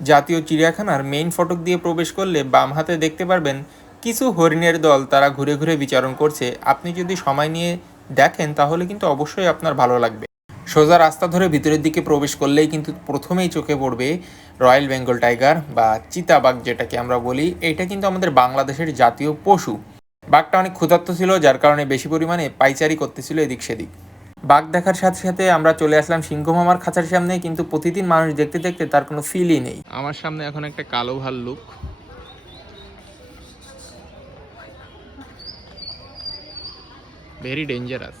জাতীয় চিড়িয়াখানার মেইন ফটক দিয়ে প্রবেশ করলে বাম হাতে দেখতে পারবেন কিছু হরিণের দল তারা ঘুরে ঘুরে বিচরণ করছে। আপনি যদি সময় নিয়ে দেখেন, তাহলে কিন্তু অবশ্যই আপনার ভালো লাগবে। সোজা রাস্তা ধরে ভিতরের দিকে প্রবেশ করলেই কিন্তু প্রথমেই চোখে পড়বে রয়্যাল বেঙ্গল টাইগার বা চিতাবাঘ যেটাকে আমরা বলি। এটা কিন্তু আমাদের বাংলাদেশের জাতীয় পশু। বাঘটা অনেক ক্ষুধার্ত ছিল, যার কারণে বেশি পরিমাণে পাইচারি করতেছিল এদিক সেদিক। বাঘ দেখার সাথে সাথে আমরা চলে আসলাম সিংহ মামার খাঁচার সামনে, কিন্তু প্রতিদিন মানুষ দেখতে দেখতে তার কোনো ফিলই নেই। আমার সামনে এখন একটা কালো ভাল্লুক। ভেরি ডেঞ্জারাস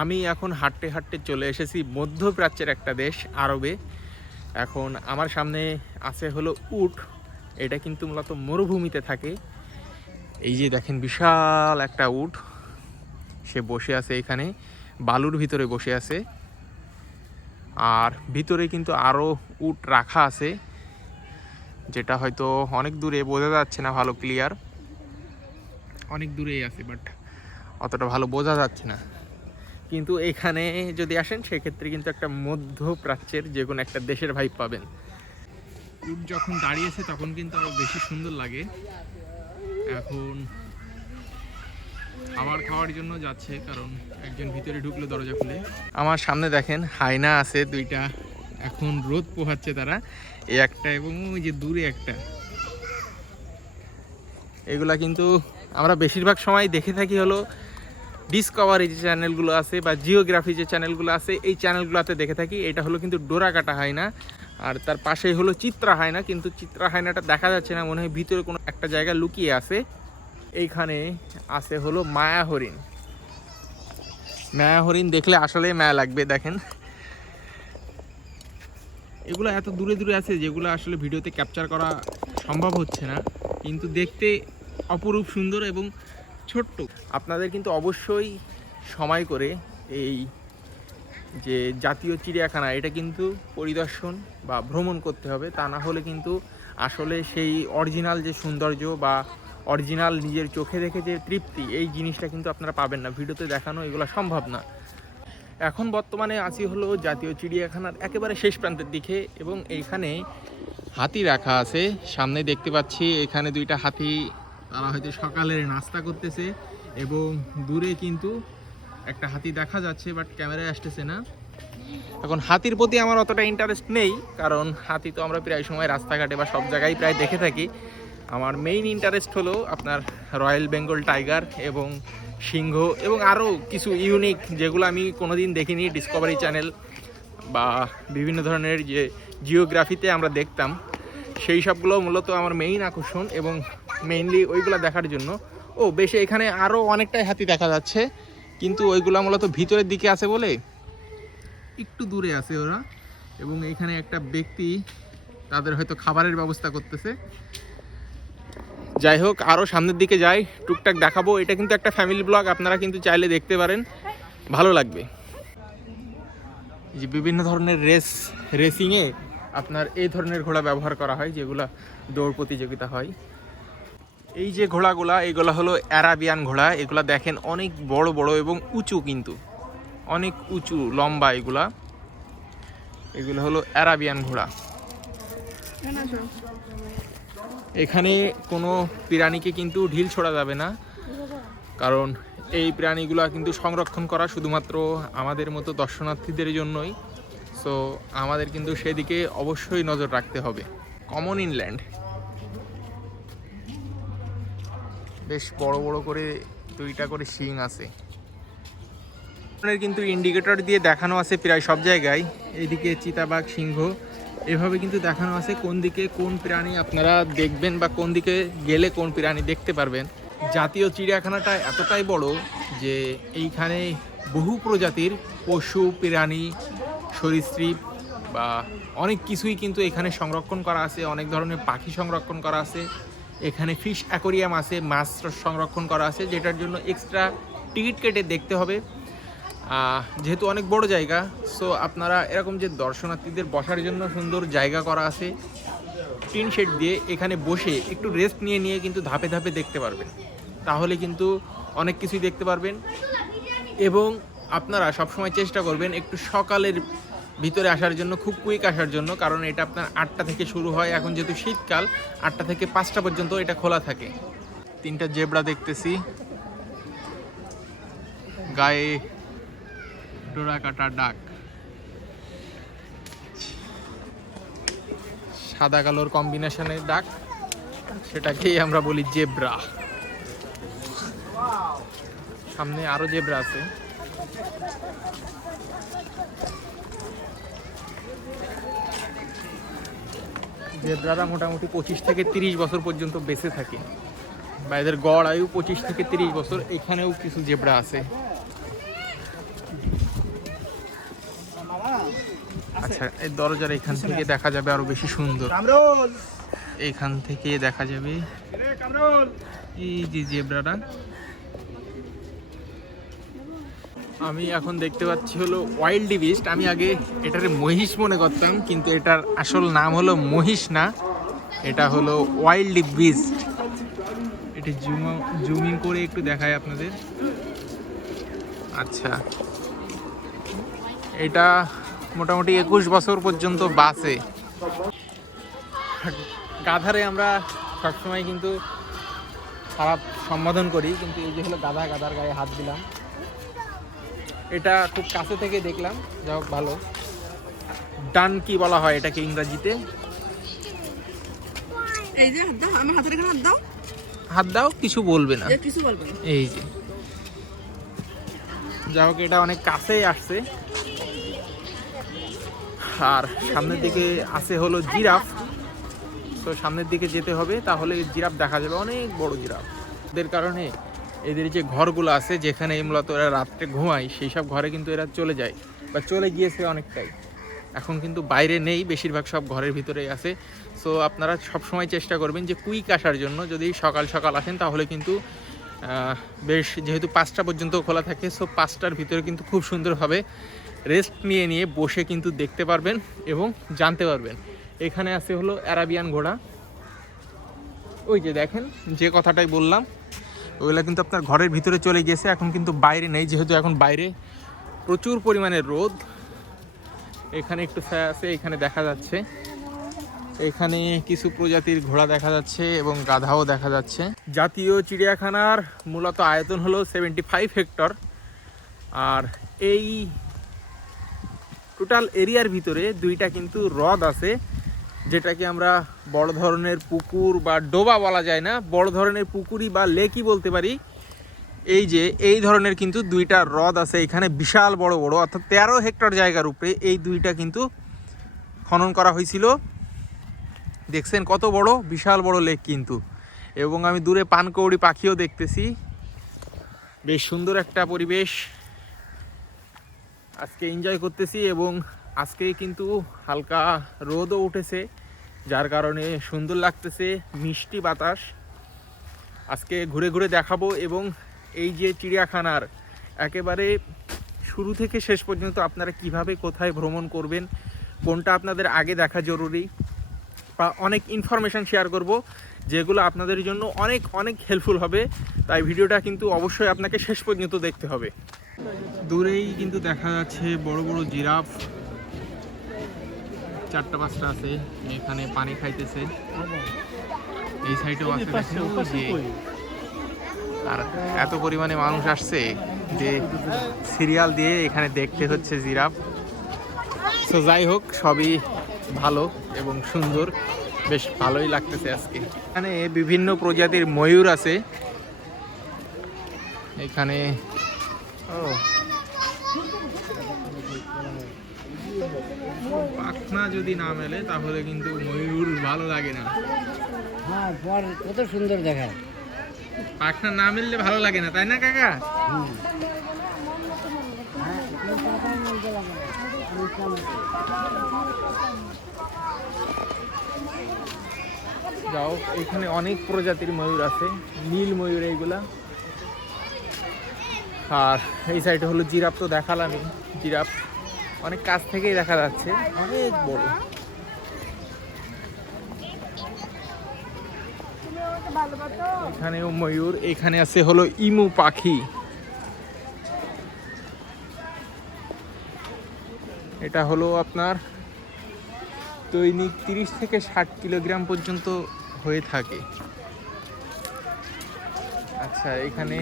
আমি এখন হাঁটতে হাঁটতে চলে এসেছি মধ্যপ্রাচ্যের একটা দেশ, আরবে। এখন আমার সামনে আছে হলো উট। এটা কিন্তু মূলত মরুভূমিতে থাকে। এই যে দেখেন বিশাল একটা উট। সে বসে আছে এখানে, বালুর ভিতরে বসে আছে। আর ভিতরে কিন্তু আরও উট রাখা আছে, যেটা হয়তো অনেক দূরে বোঝা যাচ্ছে না ভালো ক্লিয়ার অনেক দূরেই আছে বাট অতটা ভালো বোঝা যাচ্ছে না। কিন্তু এখানে যদি আসেন, সেক্ষেত্রে কিন্তু একটা মধ্যপ্রাচ্যের যে কোনো একটা দেশের ভাইব পাবেন। উট যখন দাঁড়িয়েছে, তখন কিন্তু আরও বেশি সুন্দর লাগে। এখন আবার খাওয়ার জন্য যাচ্ছে, কারণ একজন ভিতরে ঢুকলো দরজা খুলে। আমার সামনে দেখেন, হাইনা আছে দুইটা। এখন রোদ পোহাচ্ছে তারা এই একটা এবং ওই যে দূরে একটা। এগুলা কিন্তু আমরা বেশিরভাগ সময় দেখে থাকি হলো ডিসকভারি যে চ্যানেলগুলো আছে বা জিওগ্রাফি যে চ্যানেলগুলো আছে, এই চ্যানেলগুলোতে দেখে থাকি, এটা হলো কিন্তু ডোরা কাটা হয় না আর তার পাশেই হলো চিত্রা হয় না কিন্তু চিত্রা হায়নাটা দেখা যাচ্ছে না, মনে হয় ভিতরে কোনো একটা জায়গা লুকিয়ে আছে। এইখানে আছে হলো মায়া হরিণ। মায়া হরিণ দেখলে আসলে মায়া লাগবে, দেখেন। এগুলো এত দূরে দূরে আছে যেগুলো আসলে ভিডিওতে ক্যাপচার করা সম্ভব হচ্ছে না, কিন্তু দেখতে অপরূপ সুন্দর এবং ছোট্ট। আপনাদের কিন্তু অবশ্যই সময় করে এই যে জাতীয় চিড়িয়াখানা, এটা কিন্তু পরিদর্শন বা ভ্রমণ করতে হবে। তা না হলে কিন্তু আসলে সেই অরিজিনাল যে সৌন্দর্য বা অরিজিনাল নিজের চোখে দেখে যে তৃপ্তি, এই জিনিসটা কিন্তু আপনারা পাবেন না। ভিডিওতে দেখানো এগুলো সম্ভব না। এখন বর্তমানে আছি হলো জাতীয় চিড়িয়াখানার একেবারে শেষ প্রান্তের দিকে এবং এইখানে হাতি রাখা আছে। সামনে দেখতে পাচ্ছি এখানে দুইটা হাতি তারা হয়তো সকালের নাস্তা করতেছে এবং দূরে কিন্তু একটা হাতি দেখা যাচ্ছে বাট ক্যামেরায় আসতেছে না। এখন হাতির প্রতি আমার অতটা ইন্টারেস্ট নেই, কারণ হাতি তো আমরা প্রায় সময় রাস্তাঘাটে বা সব জায়গায় প্রায় দেখে থাকি। আমার মেইন ইন্টারেস্ট হলো আপনার রয়্যাল বেঙ্গল টাইগার এবং সিংহ এবং আরও কিছু ইউনিক যেগুলো আমি কোনোদিন দেখিনি ডিসকভারি চ্যানেল বা বিভিন্ন ধরনের যে জিওগ্রাফিতে আমরা দেখতাম। সেই সবগুলো মূলত আমার মেইন আকর্ষণ এবং মেইনলি ওইগুলো দেখার জন্য। ও, বেশ, এখানে আরও অনেকটাই হাতি দেখা যাচ্ছে। কিন্তু ওইগুলো মূলত ভিতরের দিকে আছে বলে একটু দূরে আছে ওরা। এবং এখানে একটা ব্যক্তি তাদের হয়তো খাবারের ব্যবস্থা করতেছে। যাই হোক আরও সামনের দিকে যাই, টুকটাক দেখাবো। এটা কিন্তু একটা ফ্যামিলি ব্লগ আপনারা কিন্তু চাইলে দেখতে পারেন। ভালো লাগবে। যে বিভিন্ন ধরনের রেস রেসিংয়ে আপনার এই ধরনের ঘোড়া ব্যবহার করা হয়, যেগুলো দৌড় প্রতিযোগিতা হয়। এই যে ঘোড়াগুলা, এগুলা হলো অ্যারাবিয়ান ঘোড়া। এগুলা দেখেন অনেক বড় বড় এবং উঁচু কিন্তু। অনেক উঁচু, লম্বা এগুলা। এগুলো হলো অ্যারাবিয়ান ঘোড়া। এখানে কোনো প্রাণীকে কিন্তু ঢিল ছোড়া যাবে না। কারণ এই প্রাণীগুলো কিন্তু সংরক্ষণ করা শুধুমাত্র আমাদের মতো দর্শনার্থীদের জন্যই। সো আমাদের কিন্তু সেদিকে অবশ্যই নজর রাখতে হবে। কমন ইনল্যান্ড বেশ বড় বড় করে দুইটা করে শিং আছে। কিন্তু ইন্ডিকেটর দিয়ে দেখানো আছে প্রায় সব জায়গায়। এইদিকে চিতাবাঘ, সিংহ, এভাবে কিন্তু দেখানো আছে কোন দিকে কোন প্রাণী আপনারা দেখবেন বা কোন দিকে গেলে কোন প্রাণী দেখতে পারবেন। জাতীয় চিড়িয়াখানাটা এতটাই বড় যে এইখানে বহু প্রজাতির পশু, প্রাণী, সরীসৃপ বা অনেক কিছুই কিন্তু এখানে সংরক্ষণ করা আছে, অনেক ধরনের পাখি সংরক্ষণ করা আছে। এখানে ফিশ অ্যাকোরিয়াম আছে, মাছ সংরক্ষণ করা আছে, যেটার জন্য এক্সট্রা টিকিট কেটে দেখতে হবে। যেহেতু অনেক বড় জায়গা সো আপনারা এরকম যে দর্শনার্থীদের বসার জন্য সুন্দর জায়গা করা আছে, টিন শেড দিয়ে এখানে বসে একটু রেস্ট নিয়ে নিয়ে কিন্তু ধাপে ধাপে দেখতে পারবেন। তাহলে কিন্তু অনেক কিছুই দেখতে পারবেন। এবং আপনারা সবসময় চেষ্টা করবেন একটু সকালের ভিতরে আসার জন্য, খুব কুইক আসার জন্য, কারণ এটা আপনার আটটা থেকে শুরু হয়। এখন যেহেতু শীতকাল, আটটা থেকে পাঁচটা পর্যন্ত এটা খোলা থাকে। তিনটা জেবড়া দেখতেছি। গায়ে ডোরা কাটা ডাক। সাদা কালোর কম্বিনেশনের ডাক। সেটাকেই আমরা বলি জেব্রা। সামনে আরও জেব্রা আছে। জেব্রারা মোটামুটি পঁচিশ থেকে তিরিশ বছর পর্যন্ত বেঁচে থাকে বা এদের গড় আয়ু পঁচিশ থেকে তিরিশ বছর এখানেও কিছু জেব্রা আছে। আচ্ছা এই দরজার এখান থেকে দেখা যাবে আরও বেশি সুন্দর। এইখান থেকে দেখা যাবে। এই যে জেব্রাটা আমি এখন দেখতে পাচ্ছি হলো ওয়াইল্ড বিস্ট আমি আগে এটারে মহিষ মনে করতাম, কিন্তু এটার আসল নাম হলো মহিষ না, এটা হলো ওয়াইল্ড বিস্ট এটা জুম, জুমিং করে একটু দেখায় আপনাদের। আচ্ছা। এটা মোটামুটি একুশ বছর পর্যন্ত বাসে গাধারে আমরা সবসময় কিন্তু খারাপ সম্বোধন করি, কিন্তু এই যে হলো গাধা, গাধার গায়ে হাত দিলাম। এটা খুব কাছে থেকে দেখলাম যা হোক ভালো। ডান কি বলা হয় এটাকে ইংরাজিতে? এই যে হাত দাও আমার হাতের এখানে হাত দাও। হাত দাও কিছু বলবে না। কিছু বলবে না। এই যে। যা হোক এটা অনেক কাছেই আসছে। আর সামনের দিকে আছে হলো জিরাফ। তো সামনের দিকে যেতে হবে তাহলে জিরাফ দেখা যাবে অনেক বড় জিরাফ। এদের কারণে এদের যে ঘরগুলো আছে, যেখানে মূলত এরা রাত্রে ঘুমায়, সেই সব ঘরে কিন্তু এরা চলে যায় বা চলে গিয়েছে অনেকটাই। এখন কিন্তু বাইরে নেই, বেশিরভাগ সব ঘরের ভিতরেই আছে। সো আপনারা সবসময় চেষ্টা করবেন যে কুইক আসার জন্য। যদি সকাল সকাল আসেন, তাহলে কিন্তু বেশ যেহেতু পাঁচটা পর্যন্ত খোলা থাকে সো পাঁচটার ভিতরে কিন্তু খুব সুন্দরভাবে রেস্ট নিয়ে নিয়ে বসে কিন্তু দেখতে পারবেন এবং জানতে পারবেন। এখানে আছে হলো অ্যারাবিয়ান ঘোড়া। ওই যে দেখেন, যে কথাটাই বললাম ওগুলো কিন্তু আপনার ঘরের ভিতরে চলে গেছে, এখন কিন্তু বাইরে নেই, যেহেতু এখন বাইরে প্রচুর পরিমাণে রোদ। এখানে একটু ছায়া আছে, এখানে দেখা যাচ্ছে। এখানে কিছু প্রজাতির ঘোড়া দেখা যাচ্ছে এবং গাধাও দেখা যাচ্ছে। জাতীয় চিড়িয়াখানার মূলত আয়তন হলো সেভেন্টি ফাইভ হেক্টর। আর এই টোটাল এরিয়ার ভিতরে দুইটা কিন্তু হ্রদ আছে। যেটাকে আমরা বড় ধরনের পুকুর বা ডোবা বলা যায় না, বড় ধরনের পুকুরি বা লেকই বলতে পারি। এই যে, এই ধরনের কিন্তু দুইটা হ্রদ আছে, এখানে বিশাল বড় বড়, অর্থাৎ তেরো হেক্টর জায়গার উপরে এই দুইটা কিন্তু খনন করা হয়েছিল। দেখছেন কত বড়, বিশাল বড় লেক কিন্তু। এবং আমি দূরে পানকৌড়ি পাখিও দেখতেছি। বেশ সুন্দর একটা পরিবেশ। আজকে এনজয় করতেছি এবং আজকে কিন্তু হালকা রোদও উঠেছে, যার কারণে সুন্দর লাগতেছে মিষ্টি বাতাস। আজকে ঘুরে ঘুরে দেখাবো এবং এই যে চিড়িয়াখানার একেবারে শুরু থেকে শেষ পর্যন্ত আপনারা কীভাবে কোথায় ভ্রমণ করবেন, কোনটা আপনাদের আগে দেখা জরুরি, বা অনেক ইনফরমেশান শেয়ার করব, যেগুলো আপনাদের জন্য অনেক অনেক হেল্পফুল হবে। তাই ভিডিওটা কিন্তু অবশ্যই আপনাকে শেষ পর্যন্ত দেখতে হবে। দূরেই কিন্তু দেখা যাচ্ছে বড় বড় জিরাফ চারটা পাঁচটা আছে এখানে পানি খাইতেছে। এই সাইডেও আছে। আর এত পরিমাণে মানুষ আসছে যে সিরিয়াল দিয়ে এখানে দেখতে হচ্ছে জিরাফ। তো যাই হোক সবই ভালো এবং সুন্দর। বেশ ভালোই লাগতেছে আজকে। এখানে বিভিন্ন প্রজাতির ময়ূর আছে। এখানে ও পাখনা পাখনা যদি না মেলে তাহলে কিন্তু ময়ূর ভালো লাগে না। হ্যাঁ পর কত সুন্দর দেখায়। পাখনা না মেললে ভালো লাগে না তাই না কাকা? যাও এখানে অনেক প্রজাতির ময়ূর আছে নীল ময়ূর এইগুলা। আর এই সাইডে হলো জিরাফ তো দেখালামই জিরাফ। অনেক কাছ থেকেই দেখা যাচ্ছে। অনেক বড়। এখানেও ময়ূর এখানে আছে হলো ইমু পাখি। এটা হলো আপনার দৈনিক তিরিশ থেকে ষাট কিলোগ্রাম পর্যন্ত হয়ে থাকে। আচ্ছা এখানে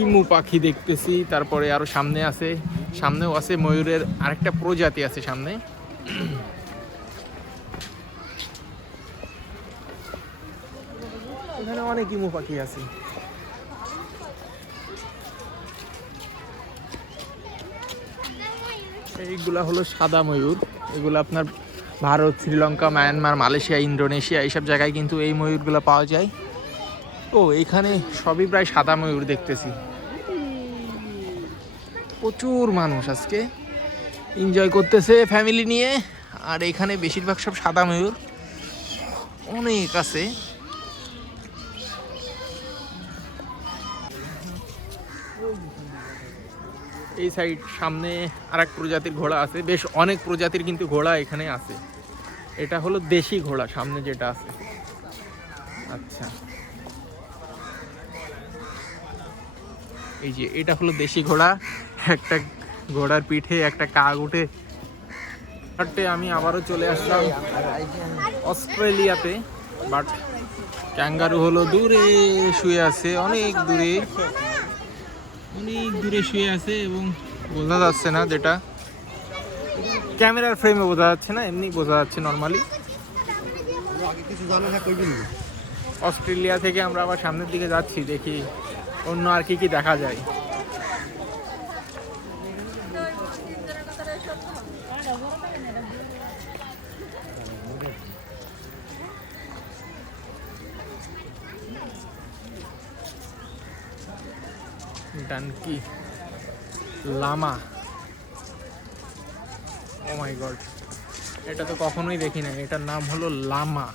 ইমু পাখি দেখতেছি তারপরে আরও সামনে আছে সামনেও আছে ময়ূরের আরেকটা প্রজাতি আছে সামনে। এখানে অনেক ইমু পাখি আছে। এইগুলা হলো সাদা ময়ূর। এগুলো আপনার Bharat Sri Lanka Myanmar Malaysia Indonesia এইসব জায়গায় কিন্তু এই ময়ূরগুলো পাওয়া যায়। ও এখানে সবই প্রায় সাদা ময়ূর দেখতেছি। প্রচুর মানুষ আজকে। এনজয় করতেছে ফ্যামিলি নিয়ে। আর এখানে বেশিরভাগ সব সাদা ময়ূর। অনেক আছে। এই সাইড সামনে আরেক প্রজাতির ঘোড়া আছে। বেশ অনেক প্রজাতির কিন্তু ঘোড়া এখানে আছে। এটা হলো দেশি ঘোড়া সামনে যেটা আছে। আচ্ছা। এই যে, এটা হলো দেশি ঘোড়া। একটা ঘোড়ার পিঠে, একটা কাক উঠে আমি আবারও চলে আসলাম অস্ট্রেলিয়াতে বাট ক্যাঙ্গারু হলো দূরে শুয়ে আছে, অনেক দূরে অনেক দূরে শুয়ে আছে এবং বোঝা যাচ্ছে না যেটা। ক্যামেরার ফ্রেমে বোঝা যাচ্ছে না, এমনি বোঝা যাচ্ছে নর্মালি অস্ট্রেলিয়া থেকে আমরা আবার সামনের দিকে যাচ্ছি, দেখি অন্য আর কি কি দেখা যায়। Donkey llama. O my god এটা তো কখনোই দেখি না এটার নাম হলো লামা।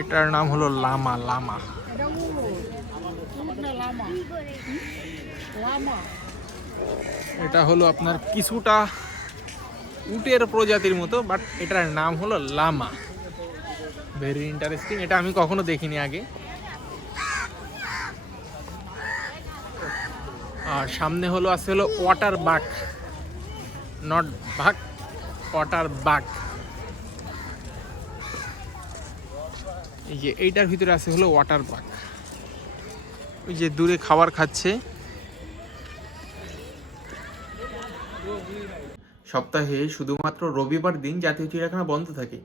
এটার নাম হলো লামা লামা। এটা হলো আপনার কিছুটা উটের প্রজাতির মতো বাট এটার নাম হলো লামা। ভেরি ইন্টারেস্টিং এটা আমি কখনো দেখিনি আগে। আর সামনে হলো, আছে হলো ওয়াটার বাক নট বাক ওয়াটার বাক এই যে এইটার ভিতরে আছে হলো ওয়াটার বাক ওই যে দূরে খাবার খাচ্ছে। সপ্তাহে শুধুমাত্র রবিবার দিন জাতীয় চিড়িয়াখানা বন্ধ থাকে।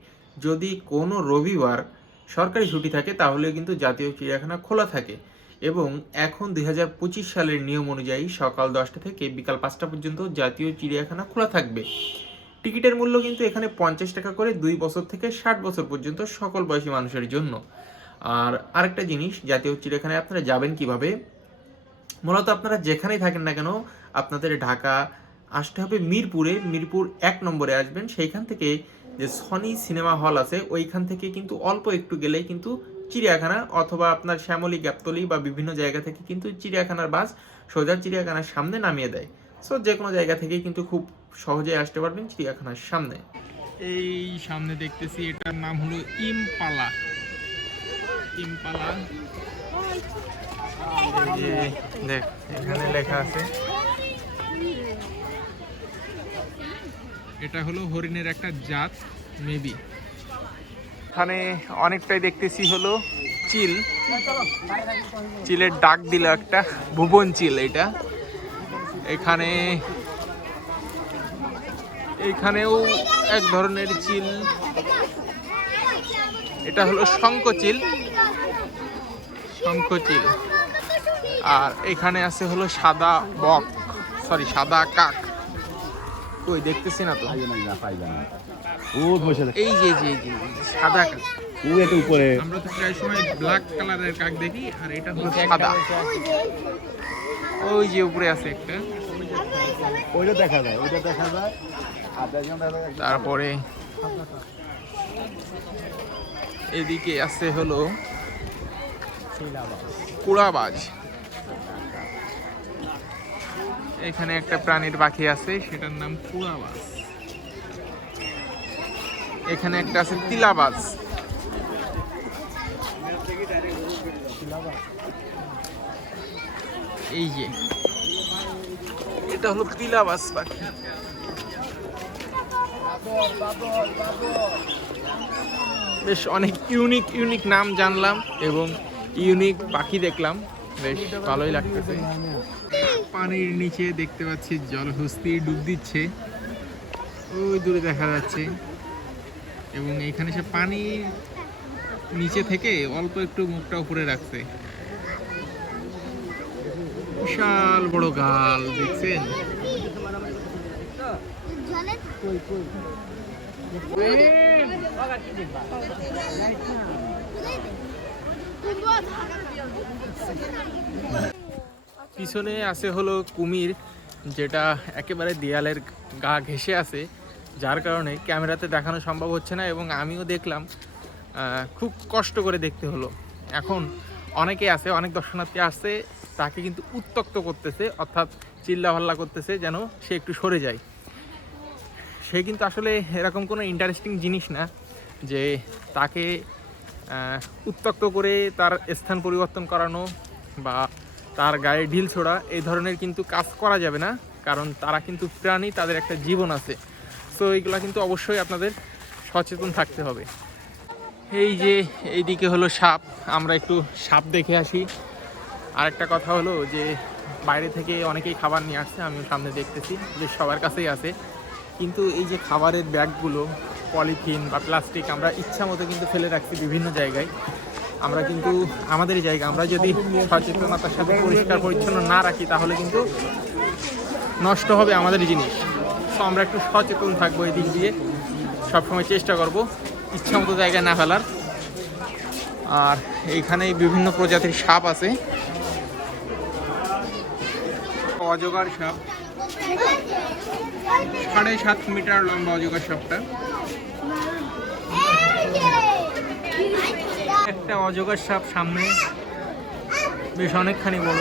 যদি কোনো রবিবার সরকারি ছুটি থাকে, তাহলে কিন্তু জাতীয় চিড়িয়াখানা খোলা থাকে এবং এখন দুই হাজার পঁচিশ সালের নিয়ম অনুযায়ী সকাল দশটা থেকে বিকাল পাঁচটা পর্যন্ত জাতীয় চিড়িয়াখানা খোলা থাকবে। টিকিটের মূল্য কিন্তু এখানে পঞ্চাশ টাকা করে দুই বছর থেকে ষাট বছর পর্যন্ত সকল বয়সী মানুষের জন্য। আর আরেকটা জিনিস, জাতীয় চিড়িয়াখানায় আপনারা যাবেন কীভাবে? মূলত আপনারা যেখানেই থাকেন না কেন, আপনাদের ঢাকা আসতে হবে মিরপুরে। মিরপুর এক নম্বরে আসবেন। সেইখান থেকে যে সনি সিনেমা হল আছে ওইখান থেকে কিন্তু অল্প একটু গেলেই কিন্তু চিড়িয়াখানা অথবা আপনার শ্যামলী গ্যাপতলি বা বিভিন্ন জায়গা থেকে কিন্তু চিড়িয়াখানার বাস সোজা চিড়িয়াখানার সামনে নামিয়ে দেয়। সো যে কোনো জায়গা থেকেই কিন্তু খুব সহজে আসতে পারবেন চিড়িয়াখানার সামনে। এই সামনে দেখতেছি এটার নাম হলো ইমপালা। ইমপালা। দেখ এখানে লেখা আছে এটা হলো হরিণের একটা জাত মেবি এখানে অনেকটাই দেখতেছি হলো চিল। চিলের ডাক দিল একটা, ভুবন চিল এটা। এখানে, এখানেও এক ধরনের চিল। এটা হলো শঙ্কচিল শঙ্কচিল আর এখানে আছে হলো সাদা বক সরি সাদা কাক। কই দেখতেছি না তো। ও বসে এই যে যে সাদা কাক। ও একটু উপরে। আমরা তো প্রায় সময় ব্ল্যাক কালারের কাক দেখি আর এটা হলো সাদা। ওই যে উপরে আছে একটা। ওইটা দেখা যায় ওইটা দেখা যায়। দেখা যায়। তারপরে এদিকে আছে হলো কুড়াবাজ। এখানে একটা প্রাণীর পাখি আছে, সেটার নাম কুড়াবাজ এখানে একটা আছে তিলাবাজ। এই যে, এটা হলো তিলাবাজ পাখি। বেশ অনেক ইউনিক ইউনিক নাম জানলাম এবং ইউনিক পাখি দেখলাম। বেশ ভালোই লাগতেছে। পানির নিচে দেখতে পাচ্ছি জলহস্তি ডুব দিচ্ছে। ওই দূরে দেখা যাচ্ছে। এবং এখানে সে পানির নিচে থেকে অল্প একটু মুখটা উপরে রাখছে। বিশাল বড় গাল, দেখছেন? পিছনে আছে হলো কুমির, যেটা একেবারে দেয়ালের গা ঘেঁষে আছে, যার কারণে ক্যামেরাতে দেখানো সম্ভব হচ্ছে না এবং আমিও দেখলাম খুব কষ্ট করে দেখতে হলো। এখন অনেকে আছে, অনেক দর্শনার্থী আসছে, তাকে কিন্তু উত্তক্ত করতেছে, অর্থাৎ চিল্লাভাল্লা করতেছে যেন সে একটু সরে যায়। সে কিন্তু আসলে এরকম কোনো ইন্টারেস্টিং জিনিস না, যে তাকে উত্তক্ত করে তার স্থান পরিবর্তন করানো বা তার গায়ে ঢিল ছোড়া, এই ধরনের কিন্তু কাজ করা যাবে না, কারণ তারা কিন্তু প্রাণী, তাদের একটা জীবন আছে। তো এইগুলো কিন্তু অবশ্যই আপনাদের সচেতন থাকতে হবে। এই যে, এইদিকে হলো সাপ, আমরা একটু সাপ দেখে আসি। আর একটা কথা হলো যে, বাইরে থেকে অনেকেই খাবার নিয়ে আসছে আমি সামনে দেখতেছি যে সবার কাছেই আছে। কিন্তু এই যে খাবারের ব্যাগগুলো, পলিথিন বা প্লাস্টিক আমরা ইচ্ছা মতো কিন্তু ফেলে রাখছি বিভিন্ন জায়গায়। আমরা কিন্তু আমাদের জায়গা, আমরা যদি সচেতনতার সাথে পরিষ্কার পরিচ্ছন্ন না রাখি, তাহলে কিন্তু নষ্ট হবে আমাদের জিনিস। তো আমরা একটু সচেতন থাকব এই দিক দিয়ে। সবসময় চেষ্টা করব ইচ্ছা মতো জায়গায় না ফেলার। আর এইখানে বিভিন্ন প্রজাতির সাপ আছে। অজগর সাপ। সাড়ে সাত মিটার লম্বা অজগর সাপটা। একটা অজগর সাপ সামনে। বেশ অনেকখানি বড়।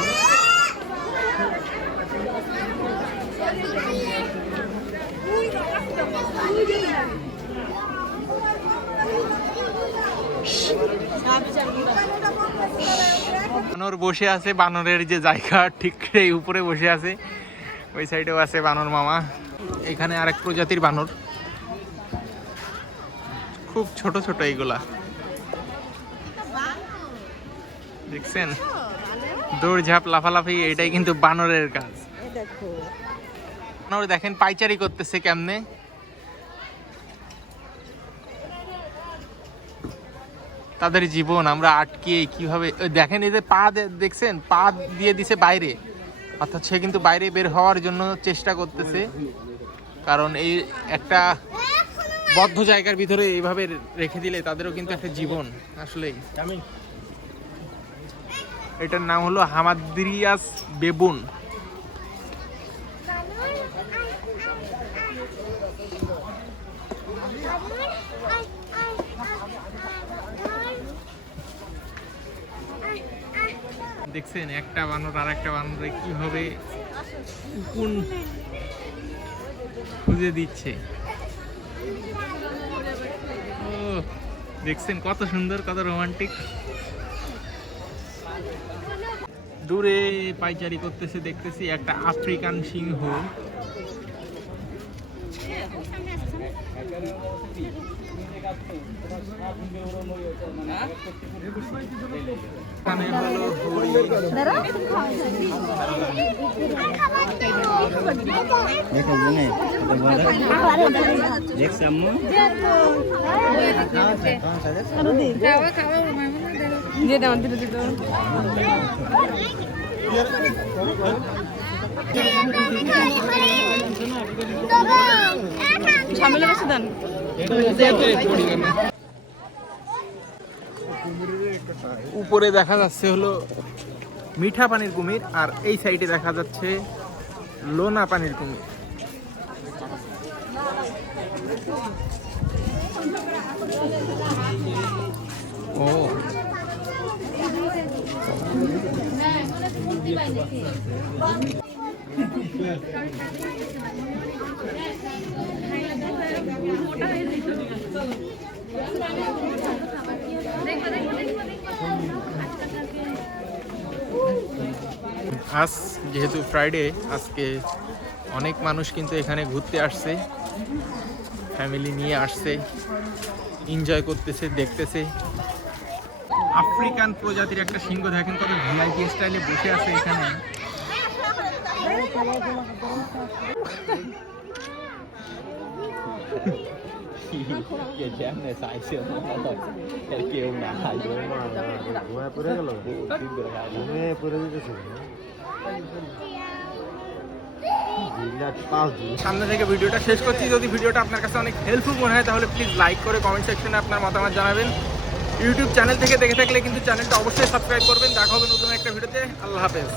বানর বসে আছে, বানরের যে জায়গা, ঠিক এই উপরে বসে আছে। ওই সাইডেও আছে বানর মামা। এখানে আরেক প্রজাতির বানর। খুব ছোট ছোট এইগুলা। দেখছেন? দৌড়ঝাঁপ লাফালাফি, এটাই কিন্তু বানরের কাজ। বানর দেখেন পাইচারি করতেছে কেমনে? তাদের জীবন, আমরা আটকে কীভাবে দেখেন যে পা দেখছেন, পা দিয়ে দিছে বাইরে। অর্থাৎ সে কিন্তু বাইরে বের হওয়ার জন্য চেষ্টা করতেছে। কারণ এই একটা বদ্ধ জায়গার ভিতরে এইভাবে রেখে দিলে তাদেরও কিন্তু একটা জীবন আসলেই। এটার নাম হলো হামাদ্রিয়াস বেবুন। দেখছেন, একটা বানর আর একটা বানরে কীভাবে উকুন খুঁজে দিচ্ছে। দেখছেন কত সুন্দর, কত রোমান্টিক। দূরে পাইচারি করতেছে দেখতেছি একটা আফ্রিকান সিংহ। দেখছি আম্মু। দিয়ে দাও বেশি দেন। উপরে দেখা যাচ্ছে হলো মিঠা পানির কুমির আর এই সাইডে দেখা যাচ্ছে লোনা পানির কুমির। ও। আজ যেহেতু ফ্রাইডে আজকে অনেক মানুষ কিন্তু এখানে ঘুরতে আসছে ফ্যামিলি নিয়ে আসছে এনজয় করতেছে, দেখতেছে। আফ্রিকান প্রজাতির একটা সিংহ। দেখেন কত ভিআইপি স্টাইলে বসে আছে এখানে। সামনে থেকে ভিডিওটা শেষ করছি। যদি ভিডিওটা আপনার কাছে অনেক হেল্পফুল মনে হয় তাহলে প্লিজ লাইক করে কমেন্ট সেকশনে আপনার মতামত জানাবেন। ইউটিউব চ্যানেল থেকে দেখে থাকলে কিন্তু চ্যানেলটা অবশ্যই সাবস্ক্রাইব করবেন। দেখা হবে নতুন একটা ভিডিওতে। আল্লাহ হাফেজ।